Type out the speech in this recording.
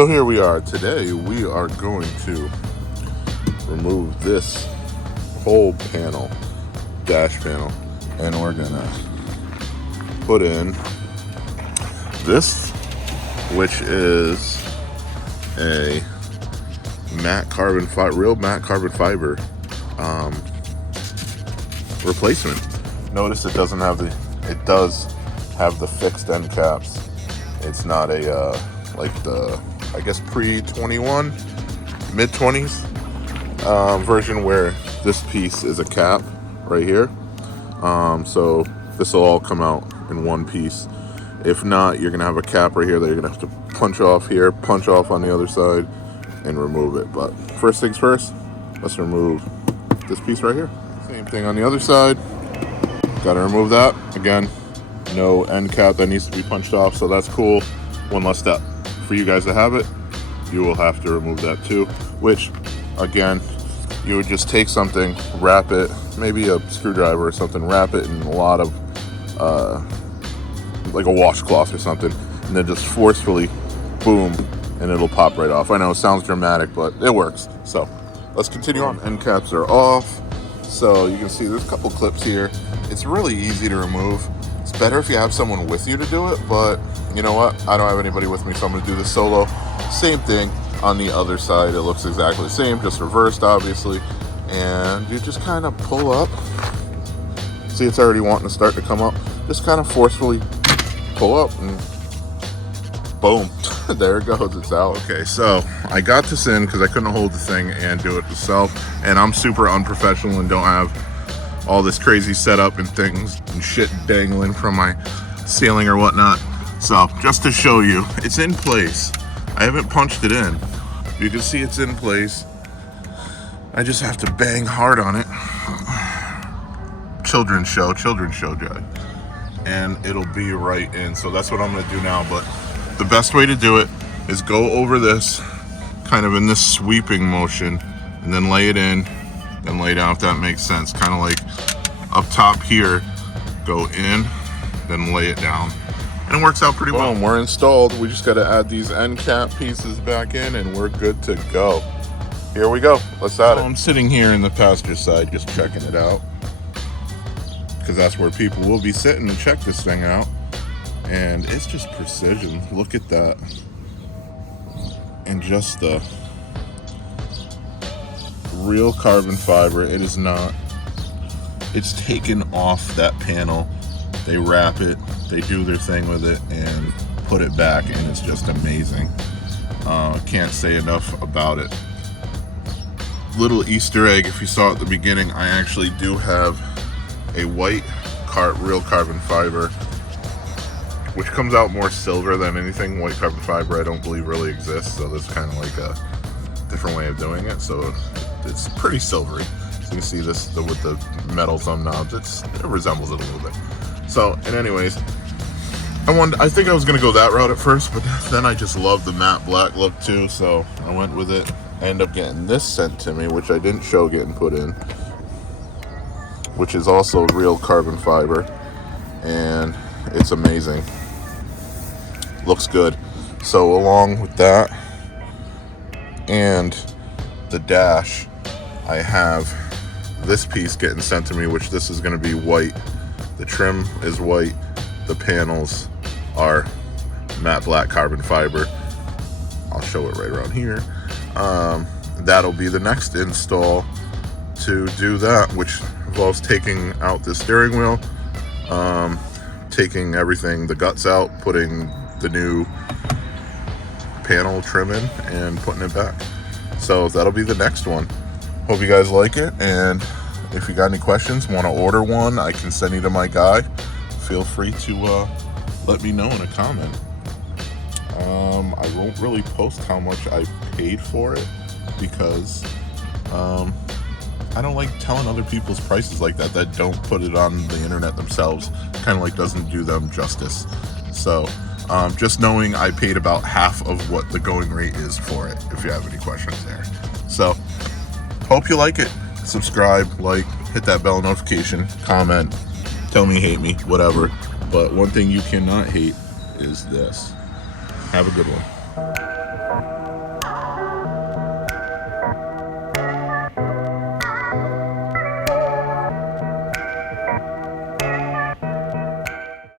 So here we are. Today we are going to remove this whole panel, dash panel, and we're gonna put in this, which is a real matte carbon fiber replacement. Notice it does have the fixed end caps. It's not a like the, I guess, pre-21, mid-20s version where this piece is a cap right here. So this will all come out in one piece. If not, you're gonna have a cap right here that you're gonna have to punch off here, punch off on the other side, and remove it. But first things first, let's remove this piece right here. Same thing on the other side. Gotta remove that. Again, no end cap that needs to be punched off, so that's cool. One less step. For you guys to have it, you will have to remove that too, which, again, you would just take something, wrap it, maybe a screwdriver or something, wrap it in a lot of, like a washcloth or something, and then just forcefully, boom, and it'll pop right off. I know it sounds dramatic, but it works. So let's continue on. End caps are off. So you can see there's a couple clips here. It's really easy to remove. It's better if you have someone with you to do it, but you know what? I don't have anybody with me, so I'm gonna do this solo. Same thing on the other side. It looks exactly the same, just reversed, obviously. And you just kind of pull up. See, it's already wanting to start to come up. Just kind of forcefully pull up and boom, there it goes, it's out. Okay, so I got this in because I couldn't hold the thing and do it myself. And I'm super unprofessional and don't have all this crazy setup and things and shit dangling from my ceiling or whatnot. So just to show you, it's in place. I haven't punched it in. You can see it's in place. I just have to bang hard on it. Children's show, Jae. And it'll be right in. So that's what I'm gonna do now. But the best way to do it is go over this kind of in this sweeping motion and then lay it in and lay down, if that makes sense. Kind of like up top here, go in, then lay it down. And it works out pretty well. Boom, we're installed. We just gotta add these end cap pieces back in and we're good to go. Here we go, let's add it. I'm sitting here in the passenger side just checking it out, because that's where people will be sitting to check this thing out. And it's just precision. Look at that. And just the real carbon fiber. It is not, it's taken off that panel. They wrap it, they do their thing with it and put it back, and it's just amazing. Can't say enough about it. Little Easter egg, if you saw at the beginning, I actually do have a white real carbon fiber, which comes out more silver than anything. White carbon fiber I don't believe really exists, so that's kind of like a different way of doing it. So it's pretty silvery. So you can see this with the metal thumb knobs. It resembles it a little bit. So, and anyways, I think I was gonna go that route at first, but then I just love the matte black look too, so I went with it. I ended up getting this sent to me, which I didn't show getting put in, which is also real carbon fiber, and it's amazing. Looks good. So along with that and the dash, I have this piece getting sent to me, which this is going to be white. The trim is white. The panels are matte black carbon fiber. I'll show it right around here. That'll be the next install to do that, which involves taking out the steering wheel, taking everything, the guts out, putting the new panel trim in, and putting it back. So that'll be the next one. Hope you guys like it, and if you got any questions, want to order one, I can send you to my guy. Feel free to let me know in a comment. I won't really post how much I paid for it, because I don't like telling other people's prices like that don't put it on the internet themselves. Kind of like doesn't do them justice. So just knowing I paid about half of what the going rate is for it, if you have any questions there. So hope you like it. Subscribe, like, hit that bell notification, comment, tell me, hate me, whatever. But one thing you cannot hate is this. Have a good one.